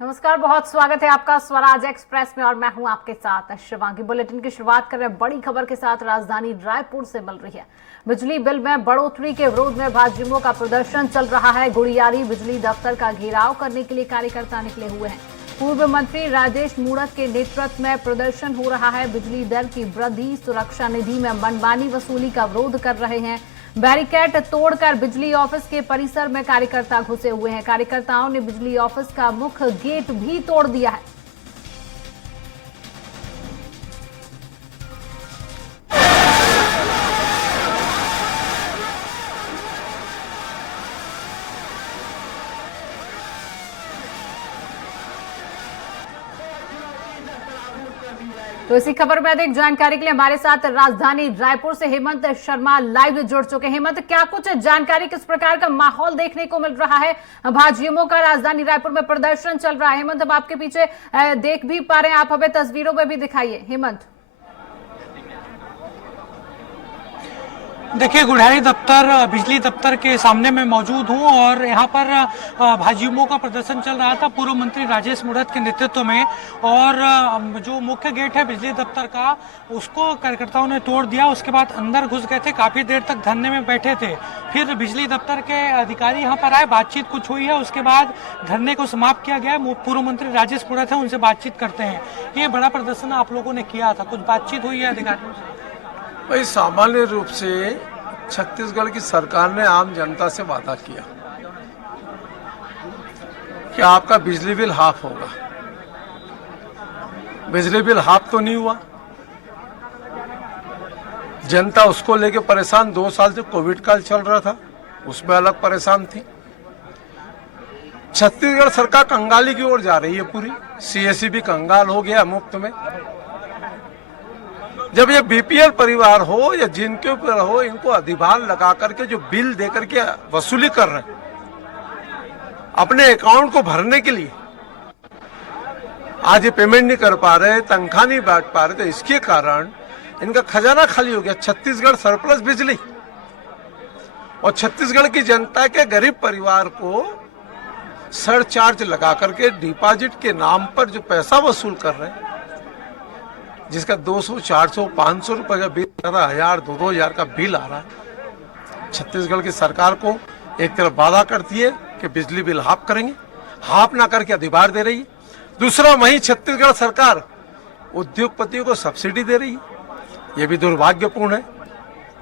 नमस्कार, बहुत स्वागत है आपका स्वराज एक्सप्रेस में और मैं हूं आपके साथ शिवांगी। बुलेटिन की शुरुआत कर रहे हैं बड़ी खबर के साथ। राजधानी रायपुर से मिल रही है। बिजली बिल में बढ़ोतरी के विरोध में भाजयुमो का प्रदर्शन चल रहा है। गुड़ियारी बिजली दफ्तर का घेराव करने के लिए कार्यकर्ता निकले हुए हैं। पूर्व मंत्री राजेश मूणत के नेतृत्व में प्रदर्शन हो रहा है। बिजली दर की वृद्धि, सुरक्षा निधि में मनमानी वसूली का विरोध कर रहे हैं। बैरिकेड तोड़कर बिजली ऑफिस के परिसर में कार्यकर्ता घुसे हुए हैं। कार्यकर्ताओं ने बिजली ऑफिस का मुख्य गेट भी तोड़ दिया है। तो इसी खबर में अधिक जानकारी के लिए हमारे साथ राजधानी रायपुर से हेमंत शर्मा लाइव जुड़ चुके हैं। हेमंत, क्या कुछ जानकारी, किस प्रकार का माहौल देखने को मिल रहा है? भाजयुमो का राजधानी रायपुर में प्रदर्शन चल रहा है। हेमंत, अब आपके पीछे देख भी पा रहे हैं, आप हमें तस्वीरों में भी दिखाइए। हेमंत, देखिए, गुड़ियारी दफ्तर बिजली दफ्तर के सामने मैं मौजूद हूं और यहां पर भाजयुमो का प्रदर्शन चल रहा था पूर्व मंत्री राजेश मूणत के नेतृत्व में। और जो मुख्य गेट है बिजली दफ्तर का, उसको कार्यकर्ताओं ने तोड़ दिया। उसके बाद अंदर घुस गए थे, काफी देर तक धरने में बैठे थे। फिर बिजली दफ्तर के अधिकारी यहां पर आए, बातचीत कुछ हुई है, उसके बाद धरने को समाप्त किया गया। पूर्व मंत्री राजेश मूणत है, उनसे बातचीत करते हैं। ये बड़ा प्रदर्शन आप लोगों ने किया था, कुछ बातचीत हुई है अधिकारियों से? भाई, सामान्य रूप से छत्तीसगढ़ की सरकार ने आम जनता से वादा किया कि आपका बिजली बिल हाफ होगा। बिजली बिल हाफ तो नहीं हुआ। जनता उसको लेके परेशान। 2 साल से कोविड काल चल रहा था, उसमें अलग परेशान थी। छत्तीसगढ़ सरकार कंगाली की ओर जा रही है पूरी। सीएससी भी कंगाल हो गया मुफ्त में। जब ये बीपीएल परिवार हो या जिनके ऊपर हो, इनको अधिभार लगा करके जो बिल दे करके वसूली कर रहे हैं अपने अकाउंट को भरने के लिए, आज ये पेमेंट नहीं कर पा रहे, तनख्वाह नहीं बांट पा रहे, तो इसके कारण इनका खजाना खाली हो गया। छत्तीसगढ़ सरप्लस बिजली, और छत्तीसगढ़ की जनता के गरीब परिवार को सरचार्ज लगा करके डिपॉजिट के नाम पर जो पैसा वसूल कर रहे हैं, जिसका 200, 400, 500 रुपए का बिल आ रहा है, 1000, 2000 का बिल आ रहा है। छत्तीसगढ़ की सरकार को एक तरफ वादा करती है कि बिजली बिल हाफ करेंगे, हाफ ना करके अधिभार दे रही है। दूसरा, वहीं छत्तीसगढ़ सरकार उद्योगपतियों को सब्सिडी दे रही है। ये भी दुर्भाग्यपूर्ण है।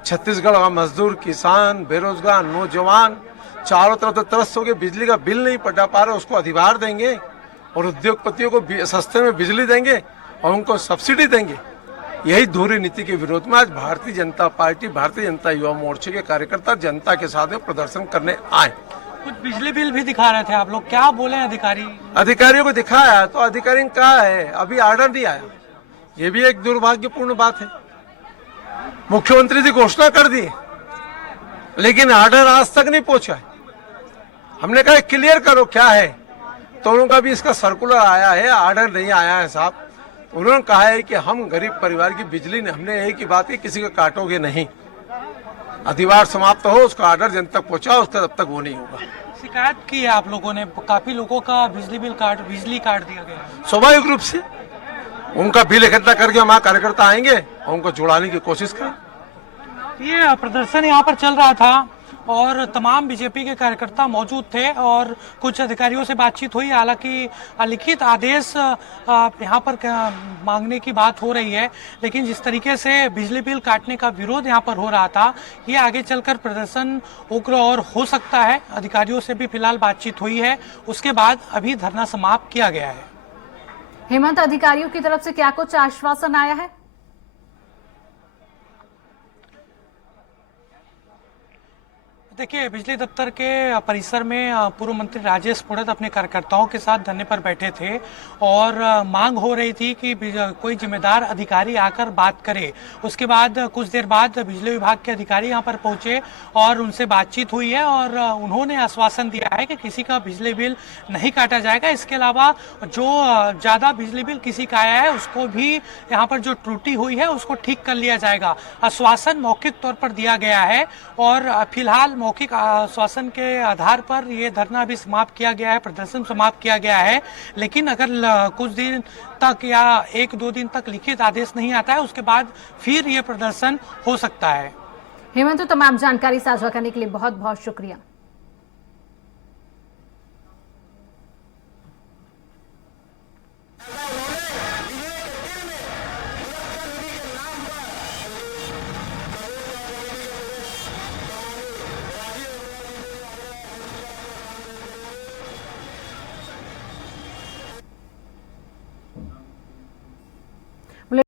छत्तीसगढ़ का मजदूर, किसान, बेरोजगार, नौजवान चारों तरफ तरस हो गए। बिजली का बिल नहीं पटा पा रहे, उसको अधिभार देंगे और उद्योगपतियों को सस्ते में बिजली देंगे और उनको सब्सिडी देंगे। यही दोहरी नीति के विरोध में आज भारतीय जनता पार्टी, भारतीय जनता युवा मोर्चे के कार्यकर्ता जनता के साथ प्रदर्शन करने आए। कुछ बिजली बिल भी दिखा रहे थे आप लोग, क्या बोले अधिकारियों को दिखाया तो अधिकारी ने कहा है अभी ऑर्डर नहीं आया। ये भी एक दुर्भाग्यपूर्ण बात है। मुख्यमंत्री जी घोषणा कर दी, लेकिन ऑर्डर आज तक नहीं पहुंचा है। हमने कहा क्लियर करो क्या है, तो उनका भी इसका सर्कुलर आया है, ऑर्डर नहीं आया है साहब। उन्होंने कहा है कि हम गरीब परिवार की बिजली ने, हमने एक ही बात की, किसी को काटोगे नहीं, अधिभार समाप्त हो, उसका ऑर्डर जन तक पहुंचा, उसका तब तक वो नहीं होगा। शिकायत की है आप लोगों ने, काफी लोगों का बिजली काट दिया गया है। स्वाभाविक रूप से उनका बिल इकट्ठा करके हमारे कार्यकर्ता आएंगे और उनको जुड़ाने की कोशिश करें। ये प्रदर्शन यहाँ पर चल रहा था और तमाम बीजेपी के कार्यकर्ता मौजूद थे और कुछ अधिकारियों से बातचीत हुई। हालांकि लिखित आदेश यहाँ पर मांगने की बात हो रही है, लेकिन जिस तरीके से बिजली बिल काटने का विरोध यहाँ पर हो रहा था, ये आगे चलकर प्रदर्शन उग्र और हो सकता है। अधिकारियों से भी फिलहाल बातचीत हुई है, उसके बाद अभी धरना समाप्त किया गया है। हेमंत, अधिकारियों की तरफ से क्या कुछ आश्वासन आया है? देखिए, बिजली दफ्तर के परिसर में पूर्व मंत्री राजेश मूणत अपने कार्यकर्ताओं के साथ धरने पर बैठे थे और मांग हो रही थी कि कोई जिम्मेदार अधिकारी आकर बात करे। उसके बाद कुछ देर बाद बिजली विभाग के अधिकारी यहां पर पहुंचे और उनसे बातचीत हुई है और उन्होंने आश्वासन दिया है कि किसी का बिजली बिल नहीं काटा जाएगा। इसके अलावा जो ज़्यादा बिजली बिल किसी का आया है, उसको भी यहाँ पर जो त्रुटि हुई है उसको ठीक कर लिया जाएगा। आश्वासन मौखिक तौर पर दिया गया है और फिलहाल मौखिक आश्वासन के आधार पर ये धरना अभी समाप्त किया गया है, प्रदर्शन समाप्त किया गया है। लेकिन अगर कुछ दिन तक या 1-2 दिन तक लिखित आदेश नहीं आता है, उसके बाद फिर ये प्रदर्शन हो सकता है। हेमंत, तमाम जानकारी साझा करने के लिए बहुत बहुत शुक्रिया।